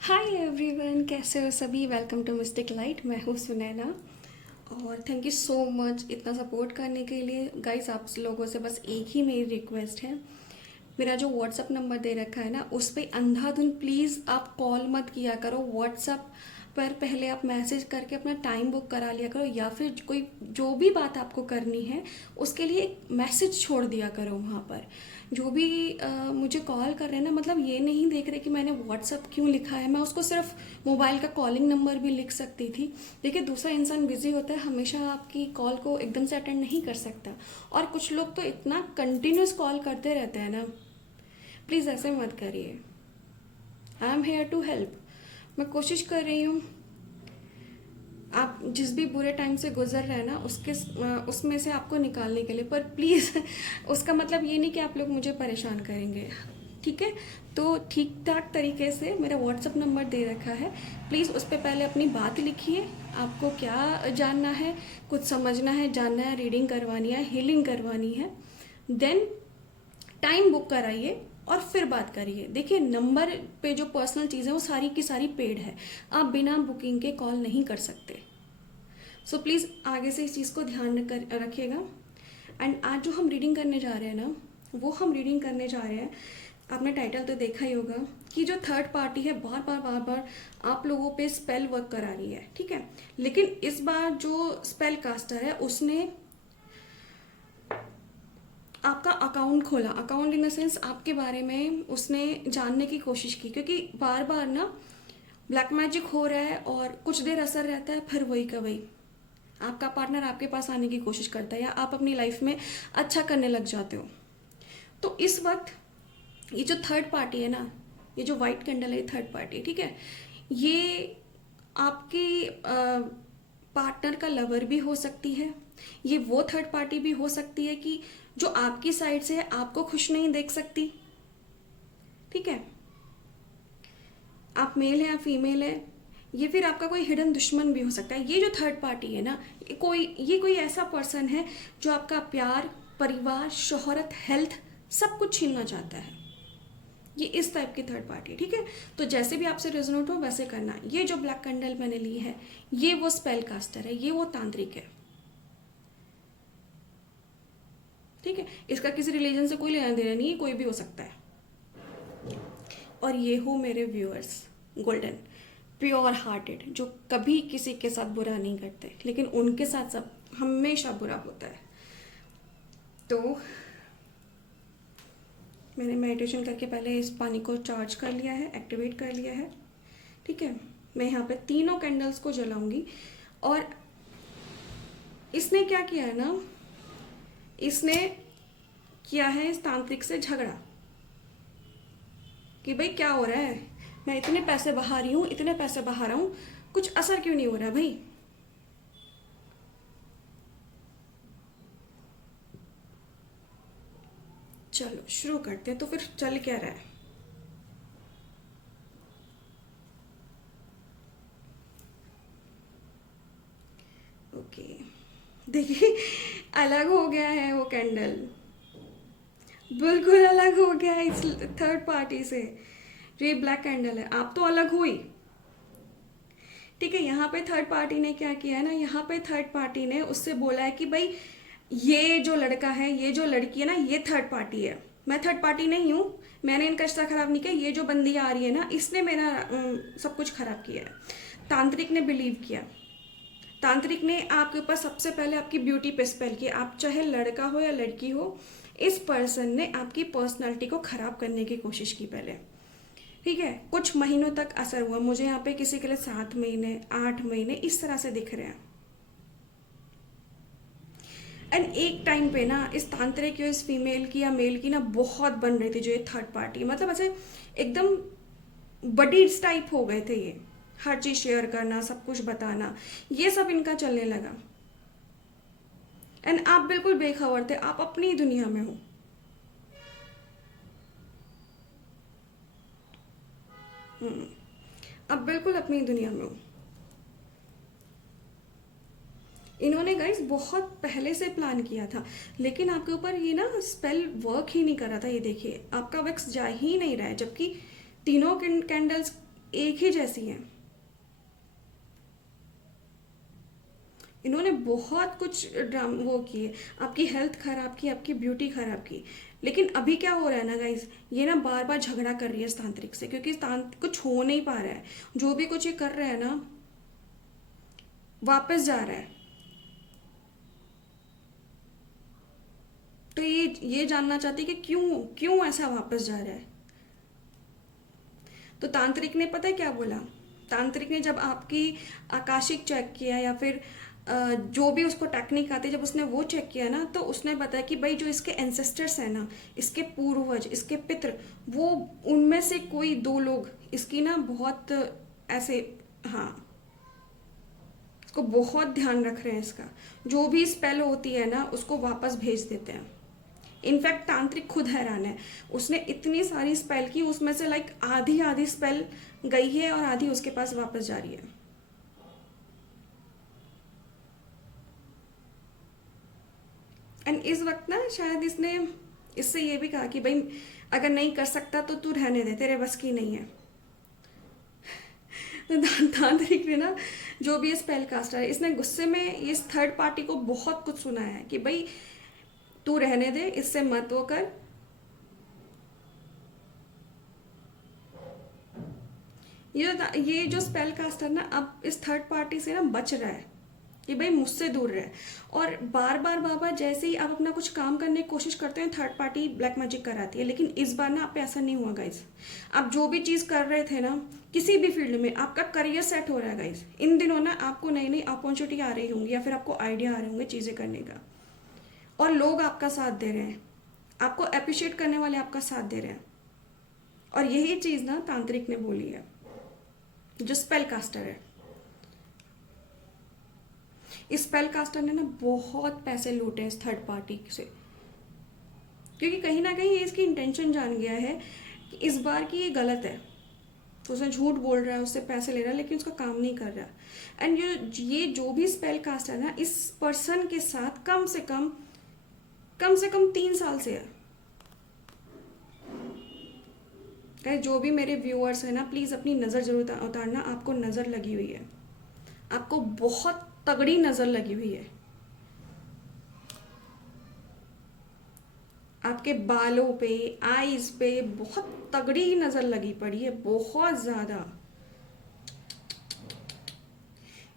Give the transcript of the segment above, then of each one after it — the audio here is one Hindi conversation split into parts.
हाय एवरीवन, कैसे हो सभी। Welcome to mystic light. मैं हूँ सुनैना और थैंक यू सो मच इतना सपोर्ट करने के लिए। गाइस, आप लोगों से बस एक ही मेरी रिक्वेस्ट है। मेरा जो व्हाट्सअप नंबर दे रखा है ना, उस पर अंधाधुन प्लीज़ आप कॉल मत किया करो। व्हाट्सअप पर पहले आप मैसेज करके अपना टाइम बुक करा लिया करो, या फिर कोई जो भी बात आपको करनी है उसके लिए एक मैसेज छोड़ दिया करो वहाँ पर। जो भी मुझे कॉल कर रहे हैं ना, मतलब ये नहीं देख रहे कि मैंने व्हाट्सअप क्यों लिखा है। मैं उसको सिर्फ मोबाइल का कॉलिंग नंबर भी लिख सकती थी। देखिए, दूसरा इंसान बिजी होता है, हमेशा आपकी कॉल को एकदम से अटेंड नहीं कर सकता। और कुछ लोग तो इतना कंटिन्यूस कॉल करते रहते हैं ना, प्लीज़ ऐसे मत करिए। I am here to help. मैं कोशिश कर रही हूँ आप जिस भी बुरे टाइम से गुजर रहे हैं ना, उसमें से आपको निकालने के लिए। पर प्लीज़ उसका मतलब ये नहीं कि आप लोग मुझे परेशान करेंगे, ठीक है। तो ठीक ठाक तरीके से मेरा व्हाट्सअप नंबर दे रखा है। प्लीज़ उस पर पहले अपनी बात लिखिए। आपको क्या जानना है, कुछ समझना है, जानना है, रीडिंग करवानी है, हीलिंग करवानी है, देन टाइम बुक कराइए और फिर बात करिए। देखिए, नंबर पे जो पर्सनल चीज़ें वो सारी की सारी पेड है। आप बिना बुकिंग के कॉल नहीं कर सकते। सो प्लीज़ आगे से इस चीज़ को ध्यान रखिएगा। एंड आज जो हम रीडिंग करने जा रहे हैं ना, वो हम रीडिंग करने जा रहे हैं, आपने टाइटल तो देखा ही होगा कि जो थर्ड पार्टी है बार बार बार बार आप लोगों पे स्पेल वर्क करा रही है, ठीक है। लेकिन इस बार जो स्पेल कास्टर है उसने आपका अकाउंट खोला। अकाउंट इन द सेंस आपके बारे में उसने जानने की कोशिश की, क्योंकि बार बार ना ब्लैक मैजिक हो रहा है और कुछ देर असर रहता है, फिर वही का वही आपका पार्टनर आपके पास आने की कोशिश करता है, या आप अपनी लाइफ में अच्छा करने लग जाते हो। तो इस वक्त ये जो थर्ड पार्टी है ना, ये जो वाइट कैंडल है, ये थर्ड पार्टी, ठीक है। ये आपके पार्टनर का लवर भी हो सकती है। ये वो थर्ड पार्टी भी हो सकती है कि जो आपकी साइड से है आपको खुश नहीं देख सकती, ठीक है। आप मेल है या फीमेल है, ये फिर आपका कोई हिडन दुश्मन भी हो सकता है। ये जो थर्ड पार्टी है ना, ये कोई ऐसा पर्सन है जो आपका प्यार, परिवार, शोहरत, हेल्थ सब कुछ छीनना चाहता है। ये इस टाइप की थर्ड पार्टी, ठीक है। तो जैसे भी आपसे रेजोनेट हो वैसे करना। ये जो ब्लैक कैंडल मैंने ली है, ये वो स्पेल कास्टर है, ये वो तांत्रिक है, ठीक है। इसका किसी रिलीजन से कोई लेना देना नहीं है, कोई भी हो सकता है। और ये हो मेरे व्यूअर्स, गोल्डन, प्योर हार्टेड, जो कभी किसी के साथ बुरा नहीं करते, लेकिन उनके साथ सब हमेशा बुरा होता है। तो मैंने मेडिटेशन करके पहले इस पानी को चार्ज कर लिया है, एक्टिवेट कर लिया है, ठीक है। मैं यहाँ पे तीनों कैंडल्स को जलाऊंगी। और इसने क्या किया है ना, इसने किया है इस तांत्रिक से झगड़ा कि भाई क्या हो रहा है, मैं इतने पैसे बहा रही हूँ, इतने पैसे बहा रहा हूँ, कुछ असर क्यों नहीं हो रहा भाई। चलो शुरू करते हैं। तो फिर चल क्या रहा है। ओके, देखिए अलग हो गया है वो कैंडल, बिल्कुल अलग हो गया है इस थर्ड पार्टी से। जो ये ब्लैक कैंडल है, आप तो अलग हुई, ठीक है। यहाँ पे थर्ड पार्टी ने क्या किया है ना, यहाँ पे थर्ड पार्टी ने उससे बोला है कि भाई ये जो लड़का है, ये जो लड़की है ना, ये थर्ड पार्टी है, मैं थर्ड पार्टी नहीं हूँ, मैंने इनका रिश्ता खराब नहीं किया, ये जो बंदी आ रही है ना, इसने मेरा सब कुछ खराब किया है। तांत्रिक ने बिलीव किया, तांत्रिक ने आपके ऊपर सबसे पहले आपकी ब्यूटी पे स्पेल किया। आप चाहे लड़का हो या लड़की हो, इस पर्सन ने आपकी पर्सनालिटी को खराब करने की कोशिश की पहले, ठीक है। कुछ महीनों तक असर हुआ। मुझे यहाँ पे किसी के लिए 7 महीने, 8 महीने इस तरह से दिख रहे हैं। एंड एक टाइम पे ना इस तांत्रिक या इस फीमेल की या मेल की ना बहुत बन रही थी जो ये थर्ड पार्टी, मतलब ऐसे एकदम बडीज टाइप हो गए थे ये। हर चीज शेयर करना, सब कुछ बताना, ये सब इनका चलने लगा। एंड आप बिल्कुल बेखबर थे, आप अपनी ही दुनिया में हो। अब बिल्कुल अपनी दुनिया में हो। इन्होंने गाइस बहुत पहले से प्लान किया था, लेकिन आपके ऊपर ये ना स्पेल वर्क ही नहीं कर रहा था। ये देखिए, आपका वैक्स जा ही नहीं रहा है, जबकि तीनों कैंडल्स एक ही जैसी हैं। इन्होंने बहुत कुछ वो किए, आपकी हेल्थ खराब की, आपकी ब्यूटी खराब की। लेकिन अभी क्या हो रहा है ना गाइज, ये ना बार बार झगड़ा कर रही है इस तांत्रिक से, क्योंकि इस तांत्रिक कुछ हो नहीं पा रहा है। जो भी कुछ ये कर रहा है ना, वापस जा रहा है। तो ये जानना चाहती है कि क्यों क्यों ऐसा वापस जा रहा है। तो तांत्रिक ने पता है क्या बोला? तांत्रिक ने जब आपकी आकाशिक चेक किया, या फिर जो भी उसको टेक्निक आती है, जब उसने वो चेक किया ना, तो उसने बताया कि भाई जो इसके एंसेस्टर्स हैं ना, इसके पूर्वज, इसके पितृ, वो उनमें से कोई दो लोग इसकी ना बहुत ऐसे, हाँ, इसको बहुत ध्यान रख रहे हैं। इसका जो भी स्पेल होती है ना, उसको वापस भेज देते हैं। इनफैक्ट तांत्रिक खुद हैरान है, उसने इतनी सारी स्पेल की, उसमें से लाइक आधी आधी स्पेल गई है और आधी उसके पास वापस जा रही है। एंड इस वक्त ना शायद इसने इससे ये भी कहा कि भाई अगर नहीं कर सकता तो तू रहने दे, तेरे बस की नहीं है। तो तांत्रिक ने ना, जो भी ये स्पेल कास्टर है, इसने गुस्से में इस थर्ड पार्टी को बहुत कुछ सुनाया है कि भाई तू रहने दे, इससे मत वो कर। ये जो स्पेल कास्टर ना अब इस थर्ड पार्टी से ना बच रहा है कि भाई मुझसे दूर रहे। और बार बार बाबा जैसे ही आप अपना कुछ काम करने की कोशिश करते हैं, थर्ड पार्टी ब्लैक मैजिक कराती है। लेकिन इस बार ना आप पे ऐसा नहीं हुआ गाइज। आप जो भी चीज़ कर रहे थे ना, किसी भी फील्ड में आपका करियर सेट हो रहा है गाइज। इन दिनों ना आपको नई नई अपॉर्चुनिटी आ रही होंगी, या फिर आपको आइडिया आ रहे होंगे चीज़ें करने का, और लोग आपका साथ दे रहे हैं, आपको अप्रिशिएट करने वाले आपका साथ दे रहे हैं। और यही चीज़ ना तांत्रिक ने बोली है, जो स्पेल कास्टर है। इस स्पेल कास्टर ने ना बहुत पैसे लूटे हैं इस थर्ड पार्टी से, क्योंकि कहीं ना कहीं ये इसकी इंटेंशन जान गया है कि इस बार की ये गलत है। तो उसने झूठ बोल रहा है, उससे पैसे ले रहा है, लेकिन उसका काम नहीं कर रहा। एंड ये जो भी स्पेल कास्टर है ना, इस पर्सन के साथ कम से कम 3 साल से है। गाइस, जो भी मेरे व्यूअर्स हैं ना, प्लीज़ अपनी नज़र जरूर उतारना। आपको नज़र लगी हुई है, आपको बहुत तगड़ी नज़र लगी हुई है। आपके बालों पे, आईज पे बहुत तगड़ी नज़र लगी पड़ी है, बहुत ज़्यादा।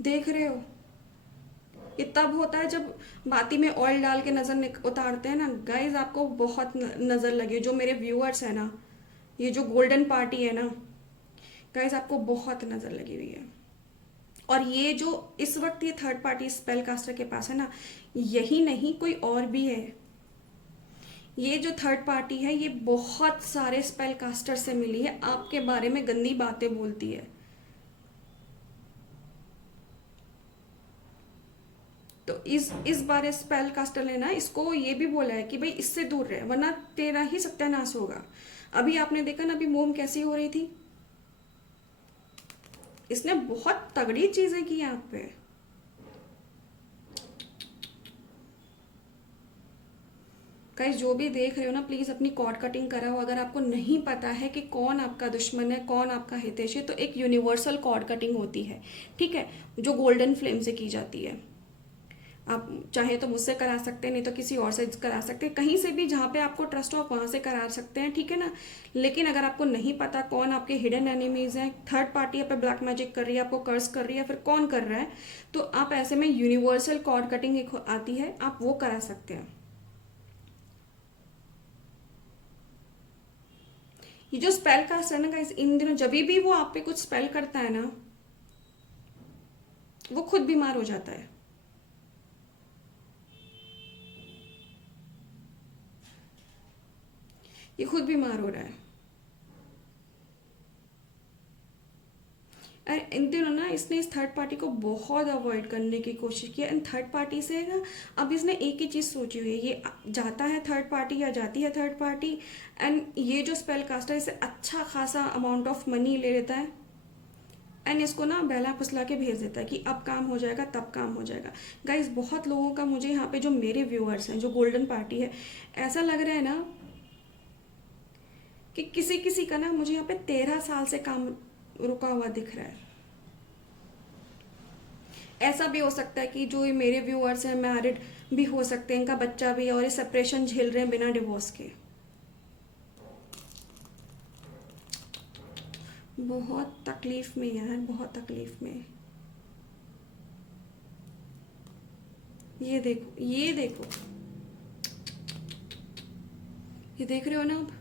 देख रहे हो, ये तब होता है जब बाती में ऑयल डाल के नज़र उतारते हैं ना। गाइज, आपको बहुत नज़र लगी है। जो मेरे व्यूअर्स हैं ना, ये जो गोल्डन पार्टी है ना गाइज, आपको बहुत नज़र लगी हुई है। और ये जो इस वक्त ये थर्ड पार्टी स्पेल कास्टर के पास है ना, यही नहीं कोई और भी है। ये जो थर्ड पार्टी है, ये बहुत सारे स्पेल कास्टर से मिली है, आपके बारे में गंदी बातें बोलती है। तो इस बार स्पेल कास्टर ने ना इसको ये भी बोला है कि भाई इससे दूर रहे, वरना तेरा ही सत्यानाश होगा। अभी आपने देखा ना, अभी मोम कैसी हो रही थी। इसने बहुत तगड़ी चीजें की आप पे। गाइस, जो भी देख रहे हो ना, प्लीज अपनी कॉर्ड कटिंग कराओ। अगर आपको नहीं पता है कि कौन आपका दुश्मन है, कौन आपका हितैषी है, तो एक यूनिवर्सल कॉर्ड कटिंग होती है, ठीक है, जो गोल्डन फ्लेम से की जाती है। आप चाहे तो मुझसे करा सकते हैं, नहीं तो किसी और से करा सकते हैं, कहीं से भी जहाँ पे आपको ट्रस्ट हो आप वहाँ से करा सकते हैं, ठीक है ना। लेकिन अगर आपको नहीं पता कौन आपके हिडन एनिमीज हैं, थर्ड पार्टी आप पे ब्लैक मैजिक कर रही है, आपको कर्स कर रही है, फिर कौन कर रहा है, तो आप ऐसे में यूनिवर्सल कॉर्ड कटिंग एक आती है, आप वो करा सकते हैं। ये जो स्पेल कास्ट है ना गाइस, इन दिनों जब भी वो आप पे कुछ स्पेल करता है ना, वो खुद बीमार हो जाता है। ये खुद बीमार हो रहा है। इन दिनों ना इसने इस थर्ड पार्टी को बहुत अवॉइड करने की कोशिश की। एंड थर्ड पार्टी से ना अब इसने एक ही चीज़ सोची हुई है, ये जाता है थर्ड पार्टी या जाती है थर्ड पार्टी, एंड ये जो स्पेल कास्टर इसे अच्छा खासा अमाउंट ऑफ मनी ले लेता है, एंड इसको ना बहला फुसला के भेज देता है कि अब काम हो जाएगा, तब काम हो जाएगा। गाइज, बहुत लोगों का मुझे यहाँ पे, जो मेरे व्यूअर्स हैं, जो गोल्डन पार्टी है, ऐसा लग रहा है ना कि किसी किसी का ना मुझे यहाँ पे 13 साल से काम रुका हुआ दिख रहा है। ऐसा भी हो सकता है कि जो ये मेरे व्यूअर्स हैं मैरिड भी हो सकते हैं, इनका बच्चा भी है और ये सेपरेशन झेल रहे हैं बिना डिवोर्स के। बहुत तकलीफ में यार, बहुत तकलीफ में। ये देखो, ये देखो, ये देख रहे हो ना आप।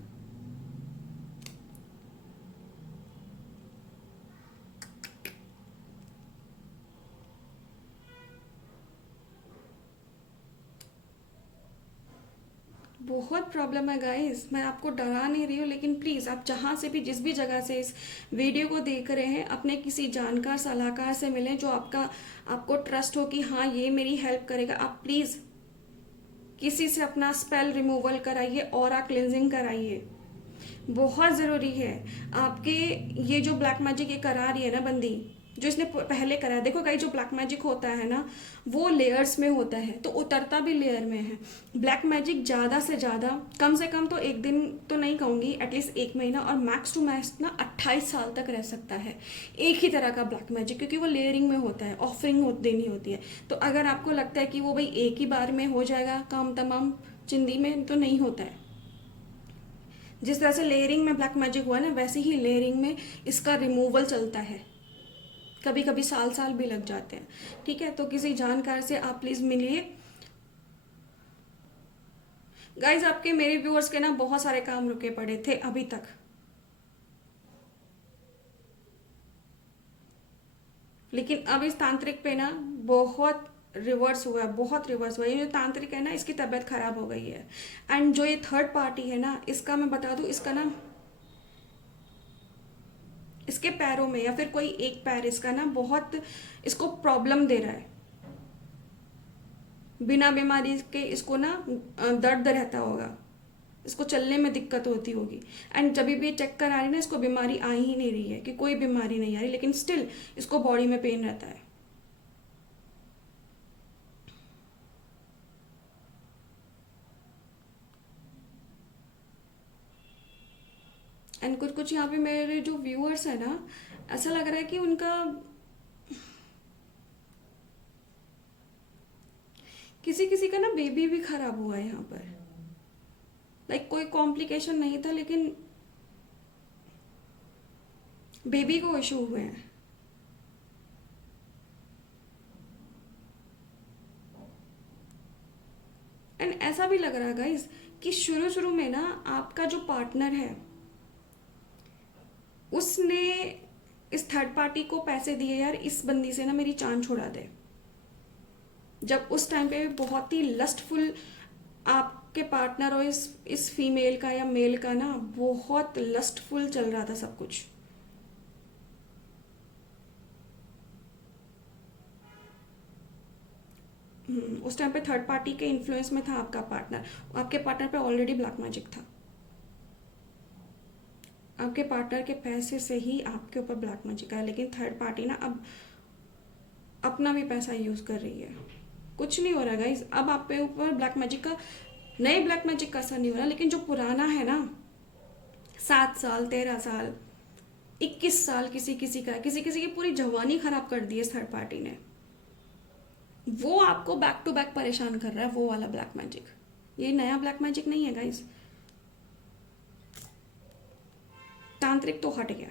बहुत प्रॉब्लम है गाइस, मैं आपको डरा नहीं रही हूँ, लेकिन प्लीज़ आप जहाँ से भी, जिस भी जगह से इस वीडियो को देख रहे हैं, अपने किसी जानकार सलाहकार से मिलें जो आपको ट्रस्ट हो कि हाँ ये मेरी हेल्प करेगा। आप प्लीज़ किसी से अपना स्पेल रिमूवल कराइए, ऑरा क्लिनजिंग कराइए, बहुत ज़रूरी है। आपके ये जो ब्लैक मैजिक ये करा रही है ना बंदी, जो इसने पहले करा है, देखो गाइस जो ब्लैक मैजिक होता है ना वो लेयर्स में होता है, तो उतरता भी लेयर में है। ब्लैक मैजिक ज़्यादा से ज़्यादा, कम से कम तो एक दिन तो नहीं कहूँगी, एटलीस्ट एक महीना, और मैक्स टू मैक्स ना 28 साल तक रह सकता है एक ही तरह का ब्लैक मैजिक, क्योंकि वो लेयरिंग में होता है, ऑफरिंग देनी होती है। तो अगर आपको लगता है कि वो भाई एक ही बार में हो जाएगा काम तमाम जिंदगी में, तो नहीं होता है। जिस तरह से लेयरिंग में ब्लैक मैजिक हुआ ना, वैसे ही लेयरिंग में इसका रिमूवल चलता है, कभी कभी साल साल भी लग जाते हैं। ठीक है, तो किसी जानकार से आप प्लीज़ मिलिए। गाइज आपके, मेरे व्यूअर्स के ना बहुत सारे काम रुके पड़े थे अभी तक, लेकिन अब इस तांत्रिक पे ना बहुत रिवर्स हुआ है, बहुत रिवर्स हुआ है। ये जो तांत्रिक है ना, इसकी तबीयत खराब हो गई है। एंड जो ये थर्ड पार्टी है ना, इसका मैं बता दूं, इसका ना, इसके पैरों में या फिर कोई एक पैर इसका ना बहुत इसको प्रॉब्लम दे रहा है। बिना बीमारी के इसको ना दर्द रहता होगा, इसको चलने में दिक्कत होती होगी। एंड जब भी चेक करा रही ना, इसको बीमारी आ ही नहीं रही है, कि कोई बीमारी नहीं आ रही, लेकिन स्टिल इसको बॉडी में पेन रहता है। एंड कुछ कुछ यहाँ पे मेरे जो व्यूअर्स है ना, ऐसा लग रहा है कि उनका किसी किसी का ना बेबी भी खराब हुआ है यहाँ पर। लाइक कोई कॉम्प्लिकेशन नहीं था, लेकिन बेबी को इशू हुए हैं। एंड ऐसा भी लग रहा है गाइस कि शुरू शुरू में ना आपका जो पार्टनर है उसने इस थर्ड पार्टी को पैसे दिए, यार इस बंदी से ना मेरी जान छुड़ा दे। जब उस टाइम पे बहुत ही लस्टफुल आपके पार्टनर और इस फीमेल का या मेल का ना बहुत लस्टफुल चल रहा था सब कुछ। उस टाइम पे थर्ड पार्टी के इन्फ्लुएंस में था आपका पार्टनर। आपके पार्टनर पे ऑलरेडी ब्लैक मैजिक था, आपके पार्टनर के पैसे से ही आपके ऊपर ब्लैक मैजिक आया। लेकिन थर्ड पार्टी ना अब अपना भी पैसा यूज कर रही है। कुछ नहीं हो रहा गाइस, अब आप पे ऊपर ब्लैक मैजिक का, नए ब्लैक मैजिक का असर नहीं हो रहा, लेकिन जो पुराना है ना, 7 साल, 13 साल, 21 साल, किसी किसी का, किसी किसी की पूरी जवानी खराब कर दी है इस थर्ड पार्टी ने, वो आपको बैक टू बैक परेशान कर रहा है, वो वाला ब्लैक मैजिक। ये नया ब्लैक मैजिक नहीं है गाइस, तांत्रिक तो हट गया।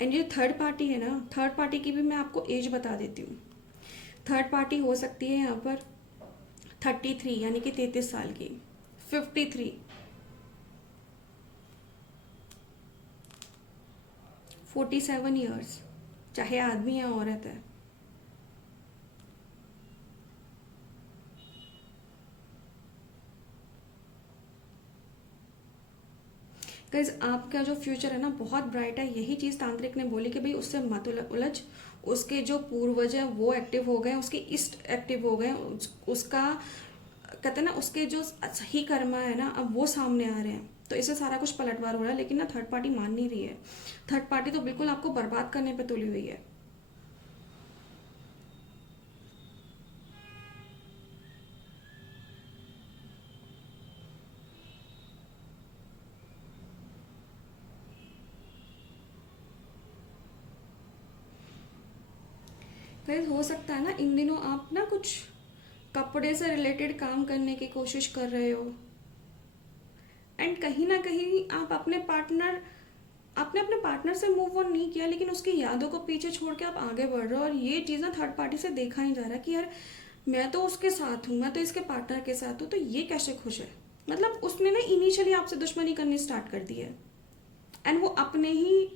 एंड ये थर्ड पार्टी है ना, थर्ड पार्टी की भी मैं आपको एज बता देती हूँ। थर्ड पार्टी हो सकती है यहाँ पर 33, यानी कि 33 साल की, 53, 47 ईयर्स, चाहे आदमी या औरत है। गाइज आपका जो फ्यूचर है ना बहुत ब्राइट है। यही चीज़ तांत्रिक ने बोली कि भाई उससे मत उलझ। उसके जो पूर्वज हैं वो एक्टिव हो गए, उसके इष्ट एक्टिव हो गए, उसका कहते हैं ना, उसके जो सही कर्मा है ना अब वो सामने आ रहे हैं, तो इससे सारा कुछ पलटवार हो रहा है। लेकिन ना थर्ड पार्टी मान नहीं रही है। थर्ड पार्टी तो बिल्कुल आपको बर्बाद करने पे तुली हुई है। गाइस हो सकता है ना इन दिनों आप ना कुछ कपड़े से रिलेटेड काम करने की कोशिश कर रहे हो, एंड कहीं ना कहीं आप आपने अपने पार्टनर से मूव ऑन नहीं किया, लेकिन उसकी यादों को पीछे छोड़ के आप आगे बढ़ रहे हो। और ये चीज़ ना थर्ड पार्टी से देखा नहीं जा रहा कि यार मैं तो उसके साथ हूँ, मैं तो इसके पार्टनर के साथ हूँ, तो ये कैसे खुश है। मतलब उसने ना इनिशियली आपसे दुश्मनी करनी स्टार्ट कर दी है, एंड वो अपने ही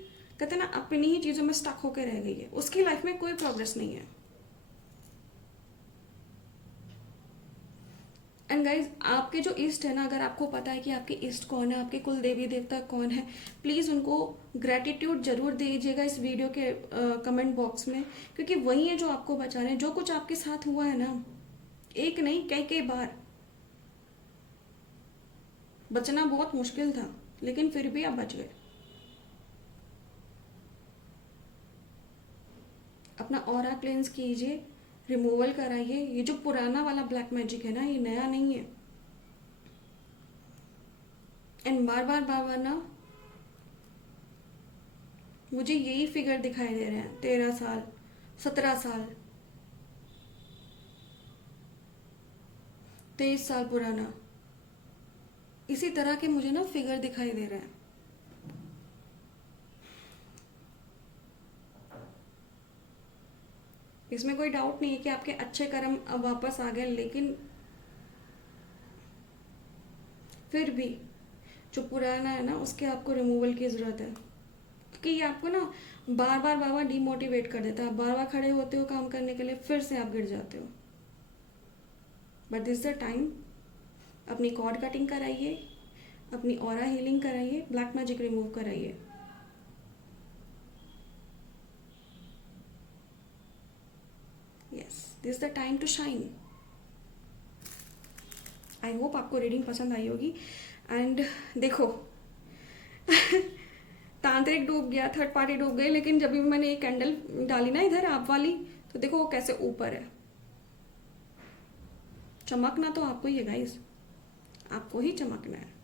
कहते हैं ना अपनी ही चीज़ों में स्टक होकर रह गई है, उसकी लाइफ में कोई प्रोग्रेस नहीं है। एंड गाइज आपके जो ईस्ट है ना, अगर आपको पता है कि आपके ईस्ट कौन है, आपके कुल देवी देवता कौन है, प्लीज़ उनको ग्रेटिट्यूड जरूर दीजिएगा इस वीडियो के कमेंट बॉक्स में, क्योंकि वही है जो आपको बचा रहे हैं। जो कुछ आपके साथ हुआ है ना, एक नहीं कई कई बार, बचना बहुत मुश्किल था, लेकिन फिर भी आप बच गए। अपना ऑरा क्लेंस कीजिए, रिमूवल कराइए। ये जो पुराना वाला ब्लैक मैजिक है ना, ये नया नहीं है। एंड बार बार बाबा ना मुझे यही फिगर दिखाई दे रहे हैं, 13 साल, 17 साल, 23 साल पुराना, इसी तरह के मुझे ना फिगर दिखाई दे रहे हैं। इसमें कोई डाउट नहीं है कि आपके अच्छे कर्म अब वापस आ गए, लेकिन फिर भी जो पुराना है ना, उसके आपको रिमूवल की ज़रूरत है, क्योंकि ये आपको ना बार बार बाबा डिमोटिवेट कर देता है। बार बार खड़े होते हो काम करने के लिए, फिर से आप गिर जाते हो। बट दिस द टाइम, अपनी कॉर्ड कटिंग कराइए, अपनी ऑरा हीलिंग कराइए, ब्लैक मैजिक रिमूव कराइए। Yes, this the time to shine. I hope आपको रीडिंग पसंद आई होगी। एंड देखो तांत्रिक डूब गया, थर्ड पार्टी डूब गई, लेकिन जब भी मैंने एक कैंडल डाली ना इधर आप वाली, तो देखो वो कैसे ऊपर है। चमकना तो आपको ही है गाइस, आपको ही चमकना है।